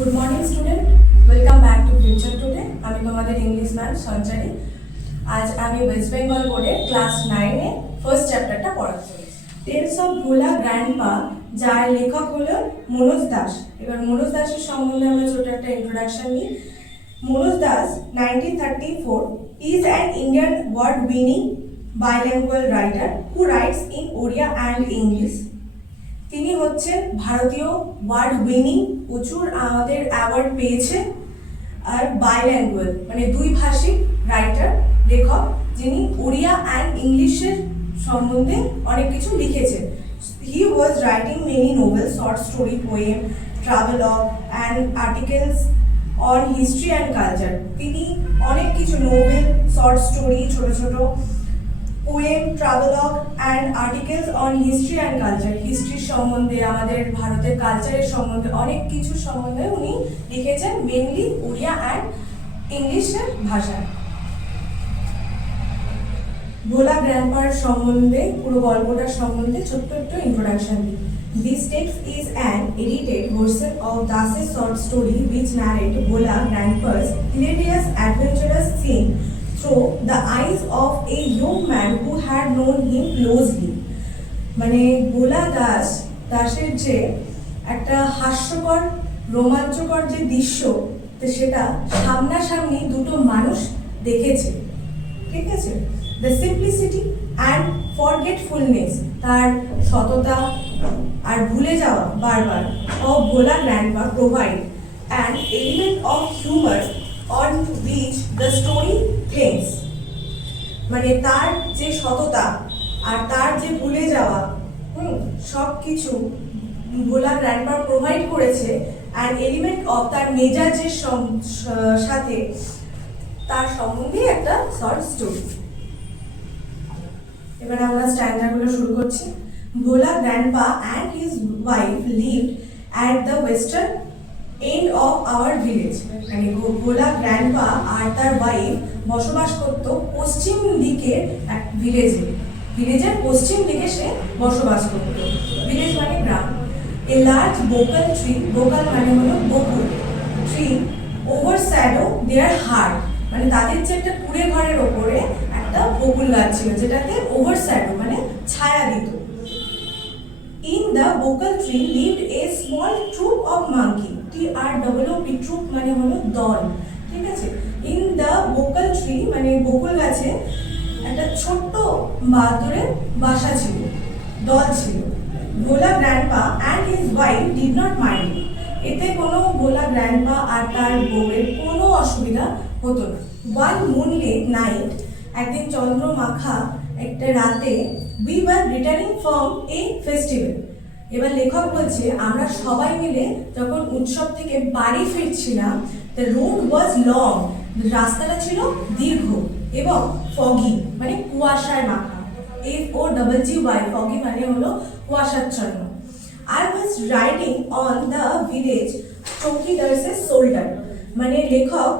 Good morning student, welcome back to Future Today. আমি তোমাদের English ma'am সঞ্চারী। আজ আমি ওয়েস্ট বেঙ্গল বোর্ডে ক্লাস 9 এ ফার্স্ট চ্যাপ্টারটা পড়াতে চলেছি। টেলস অফ ভোলা গ্র্যান্ডপা, যার লেখক হলো মনোজ দাস। এবার মনোজ দাসের সম্বন্ধে আমরা ছোট একটা ইন্ট্রোডাকশন নিই। Manoj Das 1934 is an Indian award-winning bilingual writer who writes in Odia and English. তিনি হচ্ছেন ভারতীয় ওয়ার্ড উইনিং, প্রচুর আমাদের অ্যাওয়ার্ড পেয়েছে, আর বাইল্যাঙ্গুয়াল মানে দুই ভাষিক রাইটার, লেখক, যিনি ওড়িয়া অ্যান্ড ইংলিশের সম্বন্ধে অনেক কিছু লিখেছেন। He was writing many novel, short story, poem, travelogue and articles on history and culture. তিনি অনেক কিছু নোভেল, শর্ট স্টোরি, ছোট ছোট poem, travelogue and articles on history and culture, হিস্ট্রির সম্বন্ধে, আমাদের ভারতের কালচারের সম্বন্ধে অনেক কিছু সম্বন্ধে উনি লিখেছেন, মেনলি ওড়িয়া অ্যান্ড ইংলিশের ভাষায়। ভোলা গ্র্যান্ডপার সম্বন্ধে, পুরো গল্পটার সম্বন্ধে ছোট্ট একটু ইন্ট্রোডাকশন দিই। This text is an edited version of Das's short story which narrate Bhola Grandpa's hilarious adventurous scene through the eyes of a young man who had known him closely. মানে ভোলা দাসের যে একটা হাস্যকর, রোমাঞ্চকর যে দৃশ্য, তো সেটা সামনাসামনি দুটো মানুষ দেখেছে, ঠিক আছে। দ্য সিম্পলিসিটি অ্যান্ড ফরগেটফুলনেস, তার সততা আর ভুলে যাওয়া বারবার, of Bhola grandpa provide an element of humour on to which the story thinks. মানে তার যে সততা আর তার যে ভুলে যাওয়া সব কিছু ভোলা গ্র্যান্ডপা প্রোভাইড করেছে, অ্যান্ড এলিমেন্ট অফ তার মেজাজের সাথে তার সম্বন্ধে একটা শর্ট স্টোরি। এবার আমরা স্ট্যান্ডার্ডগুলো শুরু করছি। Bhola grandpa and his wife lived at the western end of our village. মানে ভোলা গ্র্যান্ডপা আর তার ওয়াইফ বসবাস করত পশ্চিম দিকের এক ভিলেজে, ভিলেজের পশ্চিম দিকে সে বসবাস করত। ভিলেজ মানে গ্রাম। A large bakul tree, bakul মানে হলো বকুল, ট্রি ওভারশ্যাডো দেয়ার হার্ট, মানে তাদের যে একটা কুড়ে ঘরের ওপরে একটা বকুল গাছ ছিল, যেটাকে ওভারশ্যাডো মানে ছায়া দিত। In the vocal tree lived a small troop of monkey. TROOP, troop মানে হলো দল, ঠিক আছে। In the vocal tree মানে বকুল গাছে একটা ছোট্ট বাদুড়ের বাসা ছিল, দল ছিল। ভোলা grandpa and his wife did not mind. এতে কোনো ভোলা গ্র্যান্ডপা আর তার বউয়ের কোনো অসুবিধা হতো না। One moonlit night, একদিন চন্দ্রমাখা একটা রাতে, we were returning from a festival. এবার লেখক বলছে, আমরা সবাই মিলে যখন উৎসব থেকে বাড়ি ফিরছিলাম, the road was long, রাস্তাটা ছিল দীর্ঘ এবং foggy মানে কুয়াশায় মাখা, FOGGY, foggy মানে হলো কুয়াশাচ্ছন্ন। I was riding on the village চৌকিদার's shoulder, মানে লেখক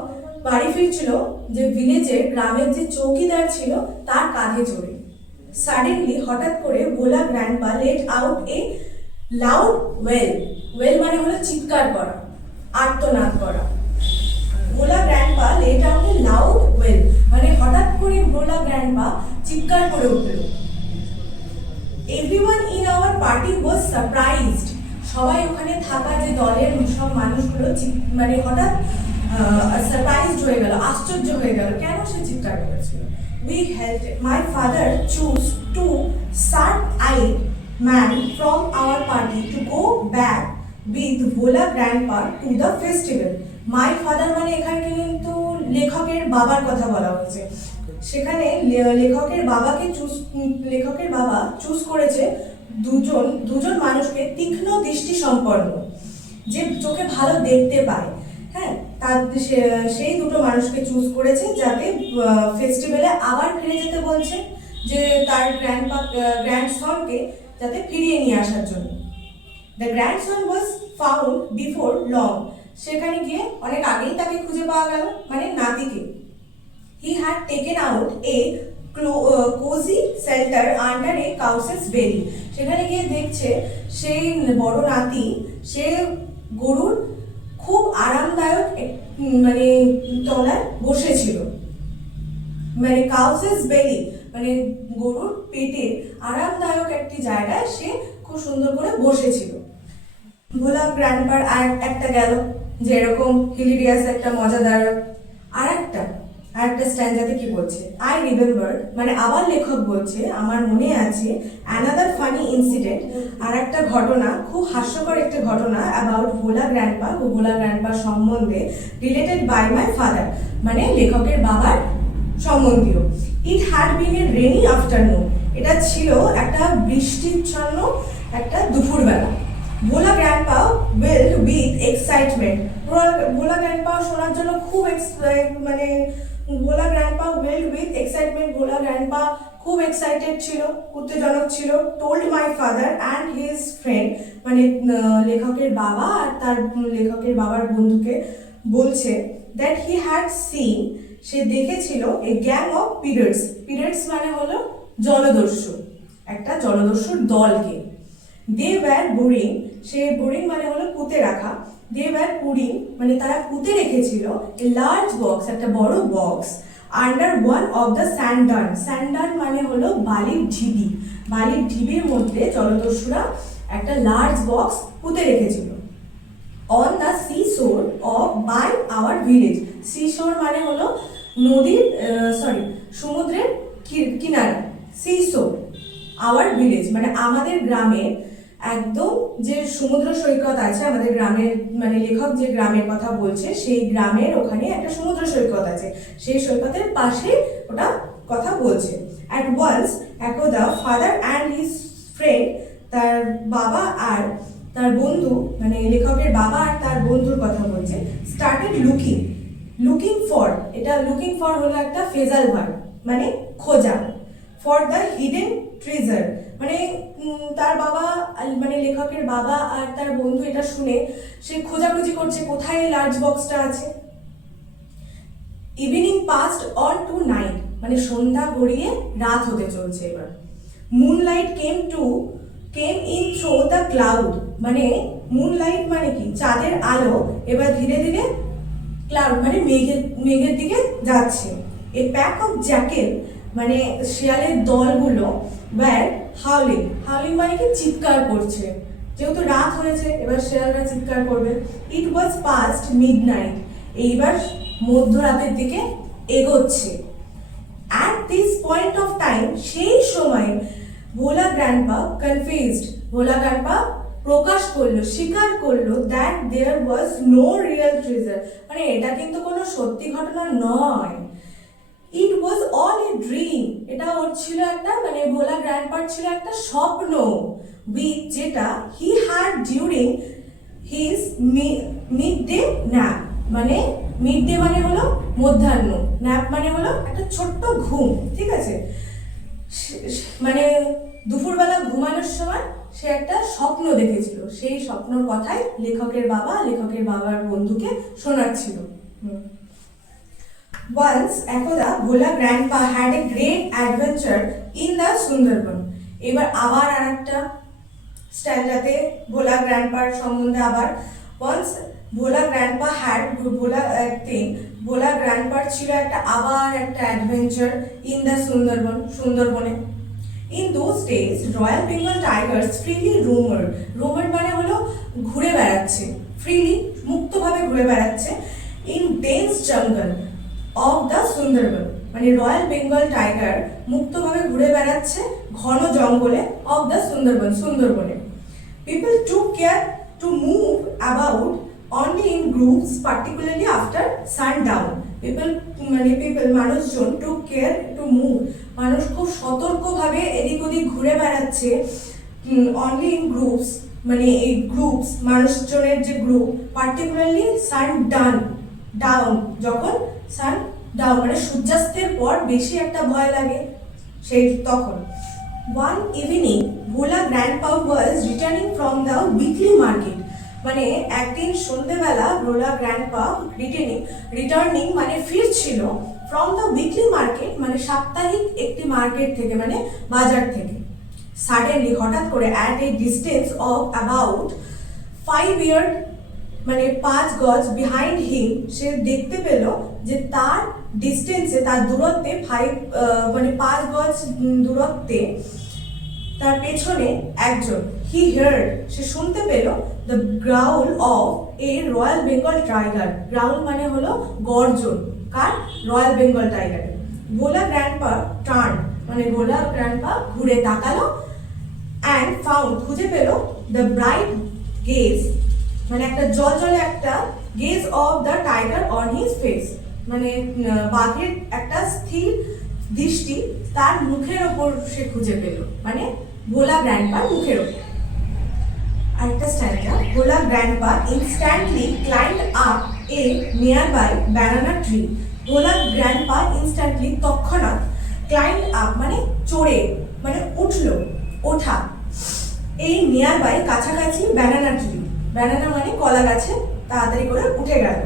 বাড়ি ফিরছিল যে ভিলেজের, গ্রামের যে চৌকিদার ছিল তার কাঁধে চড়ে। সাডেনলি, হঠাৎ করে, Bhola grandpa let out a loud wail, wail মানে হলো চিৎকার করা, আর্তনাদ করা। Bhola grandpa let out a loud wail মানে হঠাৎ করে ভোলা গ্র্যান্ডপা চিৎকার করে উঠল। Everyone in our party was surprised, সবাই ওখানে থাকা যে দলের সব মানুষগুলো মানে হঠাৎ সারপ্রাইজড হয়ে গেল, আশ্চর্য হয়ে গেল, কেন সে চিৎকার করেছিল। We helped my father choose two sharp-eyed men from our party to go back with Bhola Grandpa to the festival. My father মানে এখানে কিন্তু লেখকের বাবার কথা বলা হয়েছে। সেখানে লেখকের বাবা চুজ করেছে দুজন মানুষকে তীক্ষ্ণ দৃষ্টি সম্পন্ন, যে চোখে ভালো দেখতে পায়, হ্যাঁ, সেই দুটো মানুষকে চুজ করেছে, যাতে ফেস্টিভ্যালে আবার ফিরে যেতে বলছে, যে তার গ্র্যান্ডসনকে যাতে ফিরিয়ে নিয়ে আসার জন্য। The grandson was found before long, সেখানে গিয়ে অনেক আগেই তাকে খুঁজে পাওয়া গেল, মানে নাতিকে। He had taken out a cozy shelter under a causes berry, সেখানে গিয়ে দেখছে সেই বড় নাতি, সে গরুর খুব আরামদায়ক মানে তলায় বসেছিল, মানে কাউসেস বেলি মানে গরুর পেটে আরামদায়ক একটি জায়গায় সে খুব সুন্দর করে বসেছিল। ভোলা গ্র্যান্ডপার আর একটা গেল, যে এরকম হিলিরিয়াস একটা মজাদার। আর একটা স্ট্যান্ডাতে কি বলছে, আই রিমেম্বার, মানে আবার লেখক বলছে আমার মনে আছে, অ্যানাদার ফানি ইনসিডেন্ট, আর একটা ঘটনা, খুব হাস্যকর একটা ঘটনা about Bhola grandpa, Bhola grandpa সম্বন্ধে, রিলেটেড বাই মাই ফাদার, মানে লেখকের বাবার সম্বন্ধীয়। It had been a rainy afternoon, এটা ছিল একটা বৃষ্টিচ্ছন্ন একটা দুপুরবেলা। Bhola grandpa welled with excitement, Bhola grandpa শোনার জন্য খুব মানে Bhola grandpa welled with excitement, Bhola grandpa খুব এক্সাইটেড ছিল, উত্তেজনক ছিল। Told my father and his friend, মানে লেখকের বাবা আর তার লেখকের বাবার বন্ধুকে বলছে, দ্যাট হি হ্যাড সিন, সে দেখেছিল a gang of pirates, pirates মানে হলো জলদস্যু, একটা জলদস্যুর দলকে। দে ওয়্যার বোরিং, সে বোরিং মানে হলো পুঁতে রাখা, দে ওয়্যার পুরিং মানে তারা পুঁতে রেখেছিল এ লার্জ বক্স, একটা বড় box, under one of the sand dune, sand dune মানে হলো বালির ঢিবি, বালির ঢিবির মধ্যে জলদস্যুরা একটা লার্জ বক্স পুঁতে রেখেছিল। On the sea shore of by our village, sea shore মানে হলো নদীর সমুদ্রের কিনারা, সি শোর, আওয়ার ভিলেজ মানে আমাদের গ্রামের একদম যে সমুদ্র সৈকত আছে আমাদের গ্রামের, মানে লেখক যে গ্রামের কথা বলছে সেই গ্রামের ওখানে একটা সমুদ্র সৈকত আছে, সেই সৈকতের পাশে ওটা কথা বলছে। অ্যাট ওয়ান্স, একদা ফাদার অ্যান্ড হিজ ফ্রেন্ড, তার বাবা আর তার বন্ধু, মানে লেখকের বাবা আর তার বন্ধুর কথা বলছে, স্টার্টেড লুকিং ফর, এটা লুকিং ফর হলো একটা ফেজাল ভার্ব, মানে খোঁজা, ফর দ্য হিডেন ট্রেজার, মানে তার বাবা, মানে লেখকের বাবা আর তার বন্ধু এটা শুনে সে খোঁজাখুঁজি করছে কোথায় লার্জ বক্সটা আছে। Evening passed on to night, মানে সন্ধ্যা গড়িয়ে রাত হতে চলছে এবার। Moonlight came in through the cloud, মানে মুনলাইট মানে কি, চাঁদের আলো এবার ধীরে ধীরে ক্লাউড মানে মেঘের দিকে যাচ্ছে। এ প্যাক অফ জ্যাকেল, মানে শিয়ালের দলগুলো, ওয়্যার হাউলিং, হাউলিং মানে কি চিৎকার করছে, যেহেতু রাত হয়েছে এবার শিয়ালরা চিৎকার করবে। ইট ওয়াজ পাস্ট মিডনাইট, এইবার মধ্যরাতের দিকে এগোচ্ছে। At this point of time, সেই সময় Bhola grandpa confused, Bhola grandpa প্রকাশ করলো, স্বীকার করলো, that there was no real treasure, মানে এটা কিন্তু কোনো সত্যি ঘটনা নয়। ইট ওয়াজ অল এ ড্রিম, এটা ওর ছিল একটা, মানে ভোলা গ্র্যান্ডপার ছিল একটা স্বপ্ন, উইথ যেটা he had during his mid day nap, মানে মিড ডে মানে হলো মধ্যাহ্ন, ন্যাপ মানে হলো একটা ছোট্ট ঘুম, ঠিক আছে, মানে দুপুরবেলা ঘুমানোর সময় সে একটা স্বপ্ন দেখেছিল, সেই স্বপ্নর কথাই লেখকের বাবার বন্ধুকে শোনাচ্ছিল। Once, একদা Bhola grandpa had a great adventure in the Sundarban, এবার আবার আর একটা স্ট্যান্ডাতে ভোলা গ্র্যান্ডপার সম্বন্ধে আবার। once Bhola grandpa had, Bhola গ্র্যান্ডপার ছিল আবার একটা অ্যাডভেঞ্চার ইন দ্য সুন্দরবন, সুন্দরবনে। In those days royal Bengal tigers freely roam মানে হলো ঘুরে বেড়াচ্ছে, ফ্রিলি মুক্তভাবে ঘুরে বেড়াচ্ছে, in dense jungle of the Sundarban, মানে রয়্যাল বেঙ্গল টাইগার মুক্তভাবে ঘুরে বেড়াচ্ছে ঘন জঙ্গলে, অফ দ্য সুন্দরবনে। People took care to move about only in groups, particularly after sundown. মানুষজন টুক কেয়ার টু মুভ, মানুষ খুব সতর্কভাবে এদিক ওদিক ঘুরে বেড়াচ্ছে, অনলি ইন গ্রুপস মানে এই গ্রুপস মানুষজনের যে গ্রুপ, পার্টিকুলারলি ডাউন, যখন সান ডাউন মানে সূর্যাস্তের পর বেশি একটা ভয় লাগে সেই তখন। One evening Bhola grandpa was returning from the weekly market, মানে একদিন সন্ধ্যেবেলা ভোলা গ্র্যান্ডপা রিটার্নিং মানে ফিরছিল, ফ্রম দ্য উইকলি মার্কেট মানে সাপ্তাহিক একটি মার্কেট থেকে, মানে বাজার থেকে। সাডেনলি হঠাৎ করে, at a distance of about 5 yard মানে 5 গজ বিহাইন্ড হিম, সে দেখতে পেল যে তার ডিস্টেন্সে, তার দূরত্বে 5 গজ দূরত্বে তার পেছনে একজন। হি হার্ড, সে শুনতে পেল the growl of a royal Bengal tiger. Growl মানে হলো গর্জন, কার? Royal Bengal tiger. Bhola grandpa turn, মানে ভোলা গ্র্যান্ডপা ঘুরে তাকালো, অ্যান্ড ফাউন্ড, খুঁজে পেল দ্য ব্রাইট গেজ, মানে একটা জলজলে একটা gauge of the tiger on his face, মানে বাঘের একটা স্থির দৃষ্টি তার মুখের ওপর সে খুঁজে পেল, মানে ভোলা গ্র্যান্ডপার মুখের ওপর। আরেকটা স্ট্যান্ডা, ভোলা গ্র্যান্ডপা ইনস্ট্যান্টলি ক্লাইম্বড আপ এ নিয়ারবাই ব্যানানা ট্রি। ভোলা গ্র্যান্ডপা ইনস্ট্যান্টলি, তৎক্ষণাৎ, ক্লাইম্বড আপ মানে চড়ে, মানে উঠলো, ওঠা, এই নিয়ারবাই কাছাকাছি ব্যানানা ট্রি, ব্যানানা মানে কলা গাছে, তাড়াতাড়ি করে উঠে গেল।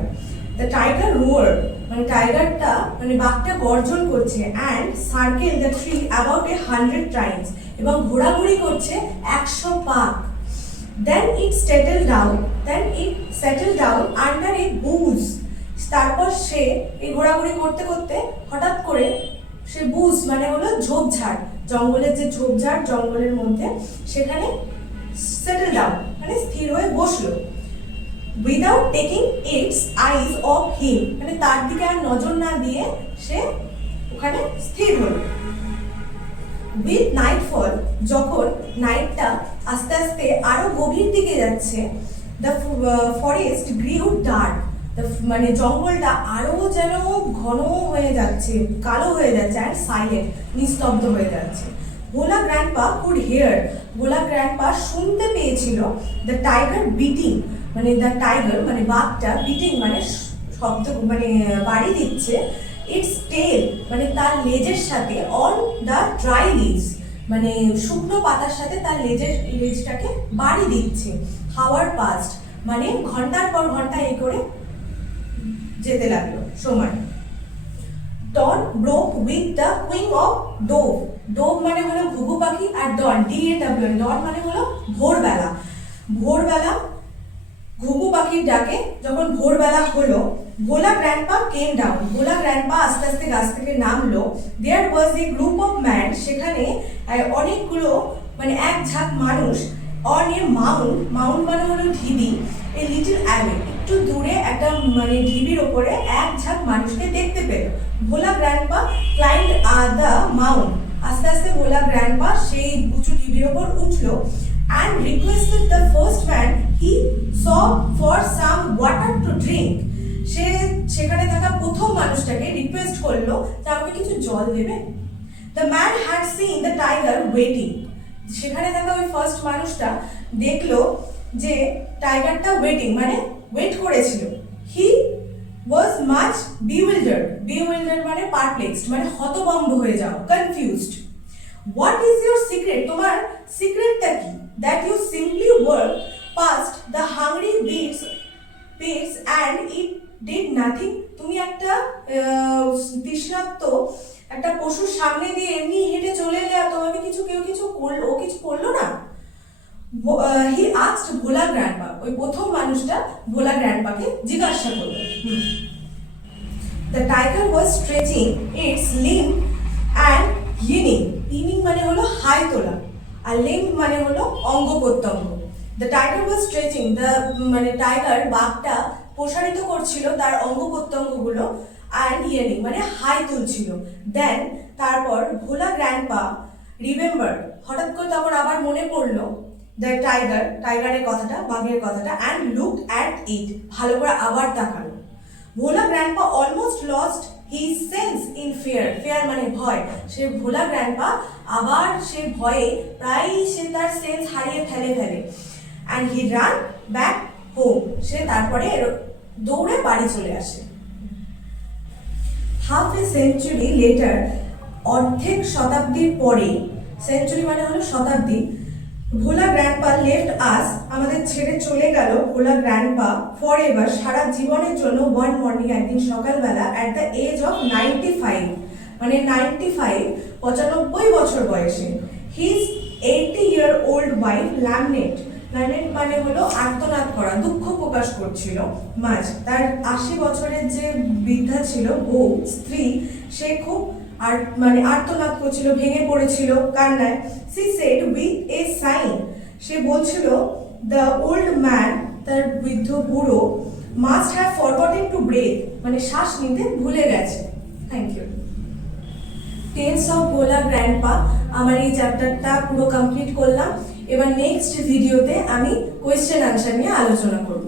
দ্য টাইগার রোয়ার, মানে টাইগারটা মানে বাঘটা গর্জন করছে, and circle the tree about 100 Times, এবং ঘোরাঘুরি করছে 100 পাক। দেন ইট সেটেল ডাউন আন্ডার এ বুশ। তারপর সে এই ঘোরাঘুরি করতে করতে হঠাৎ করে সে বুশ মানে হলো ঝোপঝাড়, জঙ্গলের যে ঝোপঝাড় জঙ্গলের মধ্যে, সেখানে সেটেল ডাউন মানে স্থির হয়ে বসলো। Without taking it's eyes of him, মানে তার দিকে আর নজর না দিয়ে সে ওখানে স্থির হলো। উইথ নাইটফল, যখন নাইটটা আস্তে আস্তে আরো গভীর দিকে যাচ্ছে, দ্য ফরেস্ট গ্রিউ ডার্ক, মানে জঙ্গলটা আরো যেন ঘন হয়ে যাচ্ছে, কালো হয়ে যাচ্ছে, আর সাইলেন্ট, নিস্তব্ধ হয়ে যাচ্ছে। Bhola grandpa could hear, Bhola grandpa শুনতে পেয়েছিল দ্য টাইগার বিটিং, মানে দ্য টাইগার মানে বাঘটা, বিটিং মানে শব্দ, মানে বাড়ি দিচ্ছে, ইটস টেল মানে তার লেজের সাথে, অন দ্য ড্রাই লিভস মানে শুকনো পাতার সাথে তার লেজটাকে বাড়ি দিচ্ছে। হাওয়ার পাস্ট মানে ঘন্টার পর ঘন্টা এই করে যেতে লাগলো সময়। Dawn broke with the cooing of dove, dove মানে হলো ঘুঘু পাখি, আর ডন DAWN, ডন মানে হলো ভোরবেলা। ভোরবেলা ঘুঘু পাখির ডাকে যখন ভোরবেলা হলো, ভোলা গ্র্যান্ডপা কেম ডাউন, ভোলা গ্র্যান্ডপা আস্তে আস্তে গাছ থেকে নামলো। দেয়ার ওয়াজ এ গ্রুপ অফ ম্যান, সেখানে অনেকগুলো মানে এক ঝাঁক মানুষ, অন এ মাউন্ট, মাউন্ট মানে হলো ঢিবি, এ লিটল অ্যাওয়ে, একটু দূরে একটা মানে ঢিবির ওপরে এক ঝাঁক মানুষকে দেখতে পেল। ভোলা গ্র্যান্ডপা ক্লাইম্বড দ্য মাউন্ট, আস্তে আস্তে ভোলা গ্র্যান্ডপা সেই উঁচু ঢিবির ওপর উঠলো, and requested the first man he saw for some water to drink. সে সেখানে থাকা প্রথম মানুষটাকে রিকোয়েস্ট করলো যে আমাকে কিছু জল দেবে। The man had seen the tiger waiting. সেখানে থাকা ওই ফার্স্ট মানুষটা দেখলো যে টাইগারটা ওয়েটিং মানে ওয়েট করেছিল। He was much bewildered মানে perplexed মানে হতভম্ব হয়ে যাও, confused. What is your secret? তোমার সিক্রেটটা কি? That you simply worked past the hungry beasts and it did nothing. তুমি একটা তৃষ্ণার্ত একটা পশুর সামনে দিয়ে এমনি হেঁটে চলে এলে, আর তোমাকে কেউ কিছু করলো, ও কিছু করলো না? He asked ভোলা গ্র্যান্ডপা, ওই প্রথম মানুষটা ভোলা গ্র্যান্ডপাকে জিজ্ঞাসা করলো। The tiger was stretching its limb and inning মানে হলো হাই তোলা, আর লিম্ব মানে হলো অঙ্গ প্রত্যঙ্গ। The tiger was stretching, the মানে টাইগার বাঘটা প্রসারিত করছিল তার অঙ্গ প্রত্যঙ্গগুলো, অ্যান্ড ইয়েনিং মানে হাই তুলছিল। দেন তারপর ভোলা গ্র্যান্ডপা রিমেম্বার, হঠাৎ করে তখন আবার মনে পড়লো দ্য টাইগারের কথাটা, বাঘের কথাটা, অ্যান্ড লুকড অ্যাট ইট, ভালো করে আবার তাকালো। Bhola grandpa almost lost his sense in fear মানে ভয়। সে ভোলা গ্র্যান্ডপা আবার সে ভয়ে প্রায়ই সে তার সেন্স হারিয়ে ফেলে। And he ran back home, সে তারপরে দৌড়ে বাড়ি চলে আসে। হাফ এ সেঞ্চুরি লেটার, অর্ধেক শতাব্দীর পরে, সেঞ্চুরি মানে হলো শতাব্দী, ভোলা গ্র্যান্ডপা লেফট আস, আমাদের ছেড়ে চলে গেল ভোলা গ্র্যান্ডপা ফর এভার, সারা জীবনের জন্য, ওয়ান মর্নিং একদিন সকালবেলা, অ্যাট দ্য এজ অফ 95 মানে 95 বছর বয়সে। হিজ 80-year-old ওয়াইফ ল্যামেন্ট মানে হলো আর্তনাদ করা, দুঃখ প্রকাশ করছিল মাঝ। তার 80 বছরের যে বৃদ্ধা ছিল, বউ, স্ত্রী, সে খুব মানে আর্তনাদ করছিল, ভেঙে পড়েছিল কান্নায়। She said with a sigh, সে বলছিল দ্য ওল্ড ম্যান, তার বৃদ্ধ বুড়ো, must have forgotten to breath, মানে শ্বাস নিতে ভুলে গেছে। Thank you. Tales of Bhola grandpa, আমার এই চ্যাপ্টারটা পুরো কমপ্লিট করলাম। এবার নেক্সট ভিডিওতে আমি কোয়েশ্চেন আনসার নিয়ে আলোচনা করব।